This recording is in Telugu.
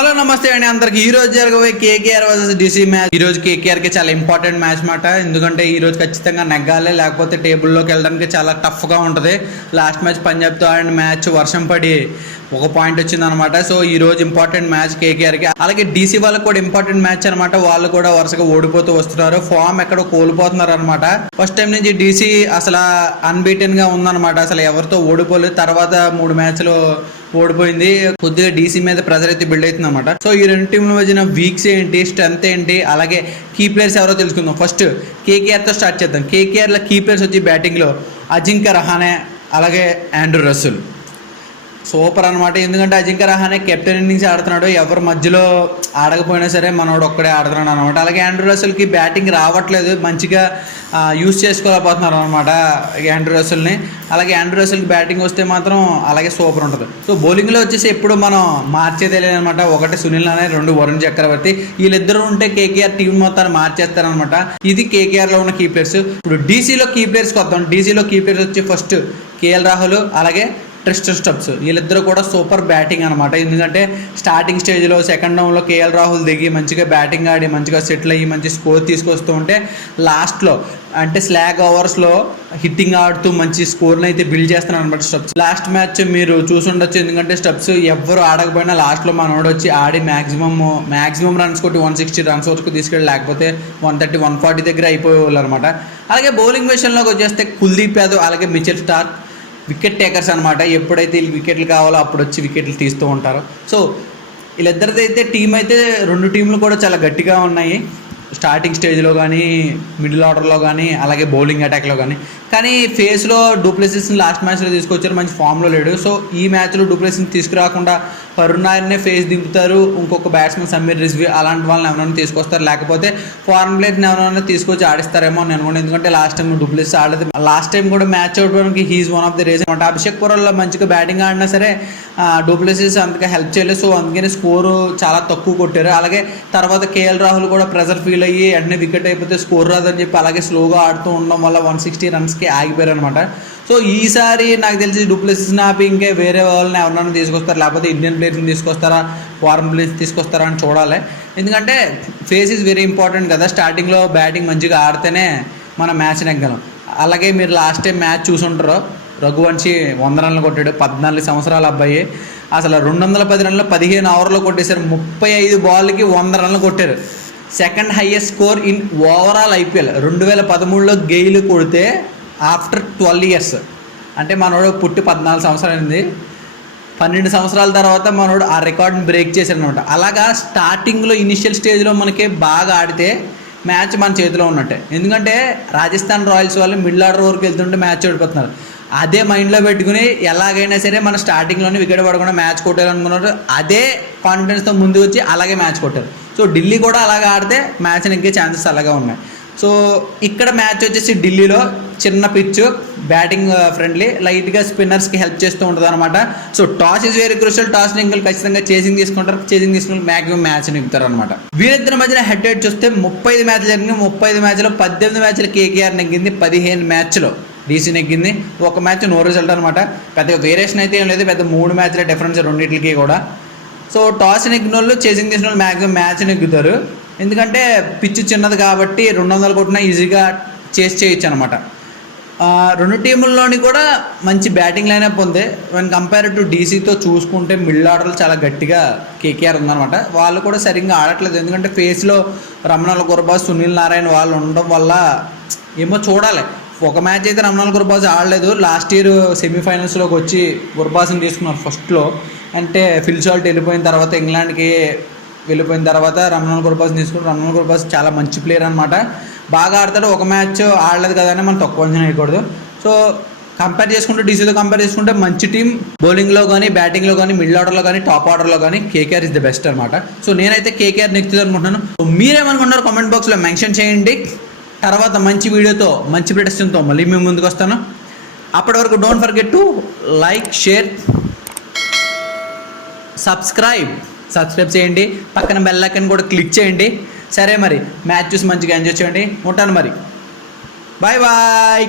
హలో నమస్తే అండి అందరికి. ఈ రోజు జరగబోయే కేకేఆర్ వర్సెస్ డీసీ మ్యాచ్. ఈ రోజు కేకేఆర్ కి చాలా ఇంపార్టెంట్ మ్యాచ్ మాట. ఎందుకంటే ఈ రోజు ఖచ్చితంగా నెగ్గాలి, లేకపోతే టేబుల్లోకి వెళ్ళడానికి చాలా టఫ్ గా ఉంటుంది. లాస్ట్ మ్యాచ్ పంజాబ్ తో ఆడిన మ్యాచ్ వర్షం పడి ఒక పాయింట్ వచ్చింది అనమాట. సో ఈ రోజు ఇంపార్టెంట్ మ్యాచ్ కేకేఆర్ కి. అలాగే డీసీ వాళ్ళకి కూడా ఇంపార్టెంట్ మ్యాచ్ అనమాట. వాళ్ళు కూడా వరుసగా ఓడిపోతూ వస్తున్నారు, ఫామ్ ఎక్కడో కోల్పోతున్నారు అనమాట. ఫస్ట్ టైం నుంచి డీసీ అసలు అన్బీటెన్ గా ఉందన్నమాట. అసలు ఎవరితో ఓడిపోలేదు. తర్వాత 3 మ్యాచ్లు ఓడిపోయింది. కొద్దిగా డీసీ మీద ప్రెజర్ అయితే బిల్డ్ అవుతుంది అనమాట. సో ఈ రెండు టీంల మధ్యన వీక్స్ ఏంటి, స్ట్రెంత్ ఏంటి, అలాగే కీ ప్లేయర్స్ ఎవరో తెలుసుకుందాం. ఫస్ట్ కేకేఆర్ తో స్టార్ట్ చేద్దాం. కేకేఆర్ లో కీ ప్లేయర్స్ వచ్చి బ్యాటింగ్ లో అజింక్య రహానే, అలాగే ఆండ్రూ రసెల్. సూపర్ అనమాట. ఎందుకంటే అజింక్య రహానే కెప్టెన్ ఇన్నింగ్స్ ఆడుతున్నాడు. ఎవరు మధ్యలో ఆడకపోయినా సరే మనోడు ఒక్కడే ఆడుతున్నాడు అనమాట. అలాగే ఆండ్రూ రసెల్కి బ్యాటింగ్ రావట్లేదు, మంచిగా యూజ్ చేసుకోలేకపోతున్నారు అనమాట ఆండ్రూ రసెల్ని. అలాగే ఆండ్రూ రసెల్కి బ్యాటింగ్ వస్తే మాత్రం అలాగే సూపర్ ఉంటుంది. సో బౌలింగ్లో వచ్చేసి ఎప్పుడు మనం మార్చేదే లేదనమాట. ఒకటి సునీల్ నారాయణ, 2 వరుణ్ చక్రవర్తి. వీళ్ళిద్దరూ ఉంటే కేకేఆర్ టీం మొత్తాన్ని మార్చేస్తారనమాట. ఇది కేకేఆర్లో ఉన్న కీ ప్లేయర్స్. ఇప్పుడు డీసీలో కీ ప్లేయర్స్కి వద్దాం. డీసీలో కీ ప్లేయర్స్ వచ్చి ఫస్ట్ కేఎల్ రాహుల్, అలాగే ట్రిస్టన్ స్టబ్స్. వీళ్ళిద్దరూ కూడా సూపర్ బ్యాటింగ్ అనమాట. ఎందుకంటే స్టార్టింగ్ స్టేజ్లో సెకండ్ డౌన్లో కేఎల్ రాహుల్ దిగి మంచిగా బ్యాటింగ్ ఆడి మంచిగా సెటిల్ అయ్యి మంచి స్కోర్ తీసుకొస్తూ ఉంటే లాస్ట్లో అంటే స్లాగ్ ఓవర్స్లో హిట్టింగ్ ఆడుతూ మంచి స్కోర్ని అయితే బిల్డ్ చేస్తున్నారు అనమాట స్టబ్స్. లాస్ట్ మ్యాచ్ మీరు చూసుండొచ్చు. ఎందుకంటే స్టబ్స్ ఎవ్వరు ఆడకపోయినా లాస్ట్లో మనోడు వచ్చి ఆడి మ్యాక్సిమం రన్స్ కొట్టి 160 రన్స్ వరకు తీసుకెళ్ళి, లేకపోతే 130, 140 దగ్గర అయిపోయేవాళ్ళు అనమాట. అలాగే బౌలింగ్ విషయంలోకి వచ్చేస్తే కుల్దీప్ యాదవ్, అలాగే మిచెల్ స్టార్క్ వికెట్ టేకర్స్ అనమాట. ఎప్పుడైతే వీళ్ళు వికెట్లు కావాలో అప్పుడు వచ్చి వికెట్లు తీస్తూ ఉంటారు. సో వీళ్ళిద్దరిదైతే టీం అయితే 2 టీంలు కూడా చాలా గట్టిగా ఉన్నాయి. స్టార్టింగ్ స్టేజ్లో కానీ, మిడిల్ ఆర్డర్లో కానీ, అలాగే బౌలింగ్ అటాక్లో కానీ ఫేస్లో డూప్లెసిస్ని లాస్ట్ మ్యాచ్లో తీసుకొచ్చారు, మంచి ఫామ్లో లేడు. సో ఈ మ్యాచ్లో డూప్లెసిస్ని తీసుకురాకుండా కరుణ్ నాయర్నే ఫేస్ దింపుతారు. ఇంకొక బ్యాట్స్మెన్ సమీర్ రిజ్వీ అలాంటి వాళ్ళని ఎవరైనా తీసుకొస్తారు, లేకపోతే ఫారెన్ ప్లేయర్స్ని ఎవరైనా తీసుకొచ్చి ఆడిస్తారేమో అని అనుకోండి. ఎందుకంటే లాస్ట్ టైం డూప్లెసిస్ ఆడలేదు. లాస్ట్ టైం కూడా మ్యాచ్ అవడానికి he's one of the reason అనమాట. అభిషేక్ పురంలో మంచిగా బ్యాటింగ్ ఆడినా సరే డూప్లెసిస్ అంతగా హెల్ప్ చేయలేదు. సో అందుకని స్కోరు చాలా తక్కువ కొట్టారు. అలాగే తర్వాత కేఎల్ రాహుల్ కూడా ప్రెజర్ ఫీల్ అయ్యి వెంటనే వికెట్ అయిపోతే స్కోర్ రాదని చెప్పి అలాగే స్లోగా ఆడుతూ ఉండడం వల్ల 160 రన్స్కి ఆగిపోయారు అనమాట. సో ఈసారి నాకు తెలిసి డూప్లెసిస్ ఆపి ఇంకా వేరే వాళ్ళని ఎవరైనా తీసుకొస్తారు, లేకపోతే ఇండియన్ ప్లేయర్స్ని తీసుకొస్తారా, ఫారెన్ ప్లేయర్స్ తీసుకొస్తారా అని చూడాలి. ఎందుకంటే ఫేస్ ఈజ్ వెరీ ఇంపార్టెంట్ కదా. స్టార్టింగ్లో బ్యాటింగ్ మంచిగా ఆడితేనే మనం మ్యాచ్ నెగ్గలం. అలాగే మీరు లాస్ట్ టైం మ్యాచ్ చూసుంటారు. రఘువంశీ 100 రన్లు కొట్టాడు. 14 సంవత్సరాల అబ్బాయి. అసలు 210 రన్లు 15 ఓవర్లో కొట్టేశారు. 35 బాల్కి 100 రన్లు కొట్టారు. Second highest score in overall IPL. 2013లో గెయిల్ కొడితే ఆఫ్టర్ 12 ఇయర్స్, అంటే మనోడు పుట్టి 14 సంవత్సరాలు అయింది. 12 సంవత్సరాల తర్వాత మనోడు ఆ రికార్డ్ని బ్రేక్ చేశారు అనమాట. అలాగా స్టార్టింగ్లో ఇనిషియల్ స్టేజ్లో మనకి బాగా ఆడితే మ్యాచ్ మన చేతిలో ఉన్నట్టే. ఎందుకంటే రాజస్థాన్ రాయల్స్ వాళ్ళు మిడిల్ ఆర్డర్ వరకు వెళ్తుంటే మ్యాచ్ ఓడిపోతున్నారు. అదే మైండ్లో పెట్టుకుని ఎలాగైనా సరే మన స్టార్టింగ్లోనే వికెట్ పడకుండా మ్యాచ్ కొట్టారనుకున్నారు. అదే కాన్ఫిడెన్స్తో ముందు వచ్చి అలాగే మ్యాచ్ కొట్టారు. సో ఢిల్లీ కూడా అలాగే ఆడితే మ్యాచ్ నెగ్గే ఛాన్సెస్ అలాగే ఉన్నాయి. సో ఇక్కడ మ్యాచ్ వచ్చేసి ఢిల్లీలో చిన్న పిచ్, బ్యాటింగ్ ఫ్రెండ్లీ, లైట్గా స్పిన్నర్స్కి హెల్ప్ చేస్తూ ఉంటుంది అనమాట. So toss is very crucial. Toss నెగ్గులు ఖచ్చితంగా చేసింగ్ తీసుకుంటారు. చేసింగ్ తీసుకుని మ్యాక్సిమం మ్యాచ్ నెగ్గుతారు అనమాట. వీరిద్దరి మధ్యన హెడ్ టు హెడ్ చూస్తే 35 మ్యాచ్లు జరిగింది. 35 మ్యాచ్లో 18 మ్యాచ్లు కేకేఆర్ నెగ్గింది, 15 మ్యాచ్లో డీసీ నెగ్గింది. ఒక మ్యాచ్ నో రిజల్ట్ అనమాట. పెద్దగా వేరియేషన్ అయితే ఏం లేదు. పెద్ద 3 మ్యాచ్ల డిఫరెన్స్ రెండింటికి కూడా. సో టాస్ నెగ్గిన వాళ్ళు, చేసింగ్ చేసిన వాళ్ళు మ్యాక్సిమం మ్యాచ్ నెగ్గుతారు. ఎందుకంటే పిచ్ చిన్నది కాబట్టి 200 కొట్టినా ఈజీగా చేయొచ్చు అనమాట. 2 టీముల్లోని కూడా మంచి బ్యాటింగ్ లైనప్ ఉంది. వన్ కంపేర్ టు డీసీతో చూసుకుంటే మిడిల్ ఆర్డర్లు చాలా గట్టిగా కేకేఆర్ ఉందన్నమాట. వాళ్ళు కూడా సరిగ్గా ఆడట్లేదు. ఎందుకంటే ఫేస్లో రమణాల గుర్బాజ్, సునీల్ నారాయణ వాళ్ళు ఉండడం వల్ల ఏమో చూడాలి. ఒక మ్యాచ్ అయితే రమణాల గుర్బాజ్ ఆడలేదు. లాస్ట్ ఇయర్ సెమీఫైనల్స్లోకి వచ్చి గుర్బాజ్ని తీసుకున్నారు ఫస్ట్లో. అంటే ఫిల్ షాల్ట్ వెళ్ళిపోయిన తర్వాత, ఇంగ్లాండ్కి వెళ్ళిపోయిన తర్వాత రమణాల గుర్బాజ్ని తీసుకున్నారు. రమణాల గుర్బాజ్ చాలా మంచి ప్లేయర్ అనమాట. బాగా ఆడతాడు. ఒక మ్యాచ్ ఆడలేదు కదా అని మనం తక్కువ అంచనా వేయకూడదు. సో కంపేర్ చేసుకుంటే డీసీతో కంపేర్ చేసుకుంటే మంచి టీం. బౌలింగ్లో కానీ, బ్యాటింగ్లో కానీ, మిడిల్ ఆర్డర్లో కానీ, టాప్ ఆర్డర్లో కానీ కేకేఆర్ ఇస్ ద బెస్ట్ అనమాట. సో నేనైతే కేకేఆర్ నెగ్గుతుంది అనుకుంటున్నాను. సో మీరేమనుకుంటున్నారు కామెంట్ బాక్స్లో మెన్షన్ చేయండి. తర్వాత మంచి వీడియోతో, మంచి ప్రిడిక్షన్తో మళ్ళీ మేము ముందుకు వస్తాను. అప్పటి వరకు don't forget to like, share, subscribe చేయండి. పక్కన బెల్ ఐకాన్ కూడా క్లిక్ చేయండి. సరే మరి మ్యాచ్ చూసి మంచిగా ఎంజాయ్ చేయండి. ఉంటాను మరి. Bye bye.